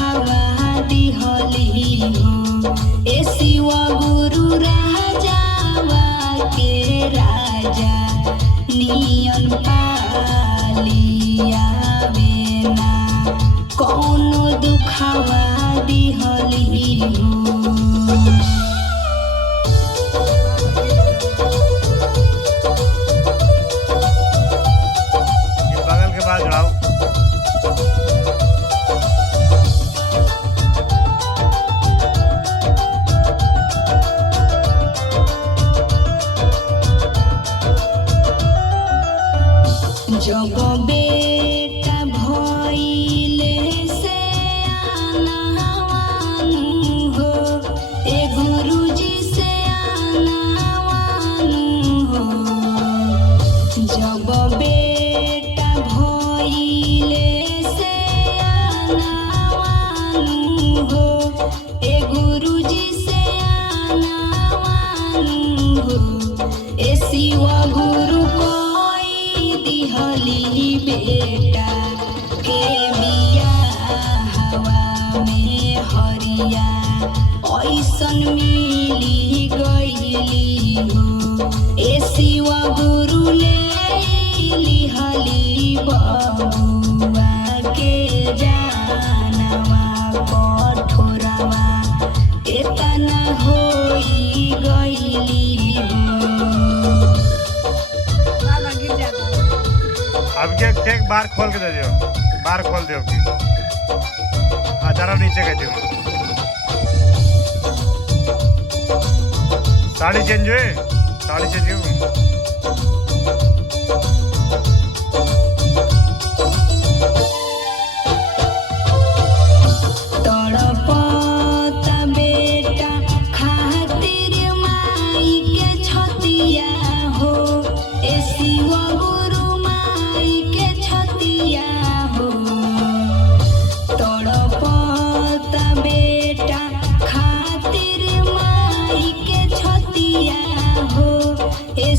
दुखावा दिहली हो ए शिव गुरु राजावा के राजा नियन पालिया बेना कौनो दुखावा दिहली हो। जब बेटा भइले से आनावानु हो ए गुरुजी से आनावानु हो जब बेटा भइले से आनावानु हो ए गुरुजी से आनावानु हो ए शिव गुरु दिहली बेटा के बिया हवा में हरिया ऐसन मिली गईली हो ए शिव गुरु ले लिहली बबुआ के जानवा कठोरवा एतना होई गईली हो। अब के टेक बार खोल के दे दियो, बार खोल दियो की हाँ जरा नीचे गए दियो। साड़ी चेंज हुए, साड़ी चेंज हुई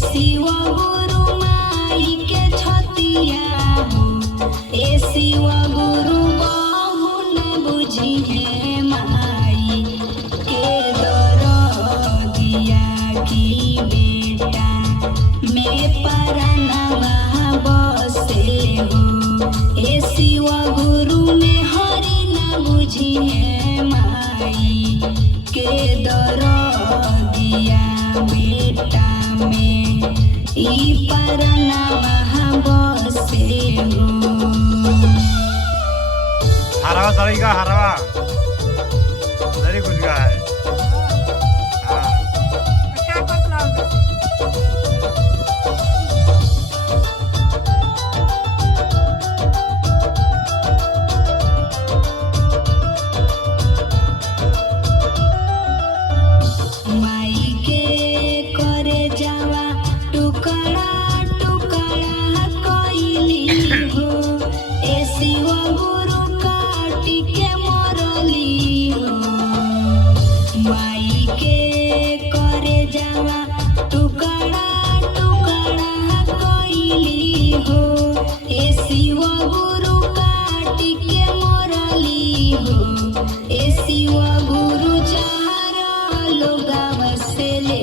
शिव गुरु माई के छतिया हो ए शिव गुरु बहु न बुझी है माई के दरदिया की बेटा में परनवा बसे हो ए शिव गुरु में हरि न बुझी है माई के दरदिया बेटा में ई परनवा बसे हो। हरवा सड़ी का हरवा सड़ी कुछ का है शिव गुरु काटी के मरली हो माई के करे जावा टुकड़ा टुकड़ा कइली हो ए शिव गुरु काटी के मरली हो ए शिव गुरु चार लोगाव से ले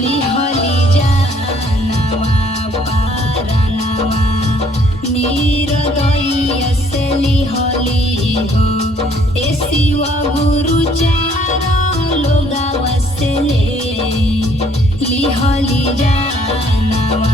लिहली जानवा पारनवा निरदय से लिहली हो ए शिव गुरु चार लोगाव से ले लिहली जानवा